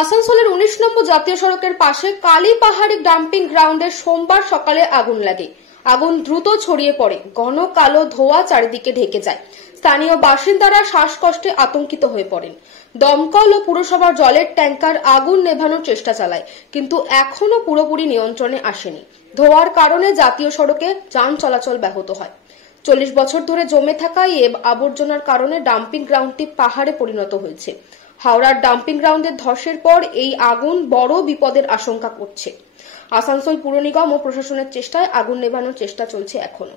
আসানসোলের 19 নম্বর জাতীয় সড়কের পাশে কালীপাহাড়ি ডাম্পিং গ্রাউন্ডে সোমবার সকালে আগুন লাগে। আগুন দ্রুত ছড়িয়ে পড়ে, ঘন কালো ধোঁয়া চারিদিকে ঢেকে যায়। স্থানীয় বাসিন্দারা শ্বাসকষ্টে আতঙ্কিত হয়ে পড়েন। দমকল ও পুরসভার জলের ট্যাঙ্কার আগুন নেভানোর চেষ্টা চালায়, কিন্তু এখনো পুরোপুরি নিয়ন্ত্রণে আসেনি। ধোঁয়ার কারণে জাতীয় সড়কে যান চলাচল ব্যাহত হয়। 40 বছর ধরে জমে থাকা এই আবর্জনার কারণে ডাম্পিং গ্রাউন্ডটি পাহাড়ে পরিণত হয়েছে। হাওড়ার ডাম্পিং গ্রাউন্ডের ধসের পর এই আগুন বড় বিপদের আশঙ্কা করছে। আসানসোল পুর নিগম ও প্রশাসনের চেষ্টায় আগুন নেভানোর চেষ্টা চলছে এখনো।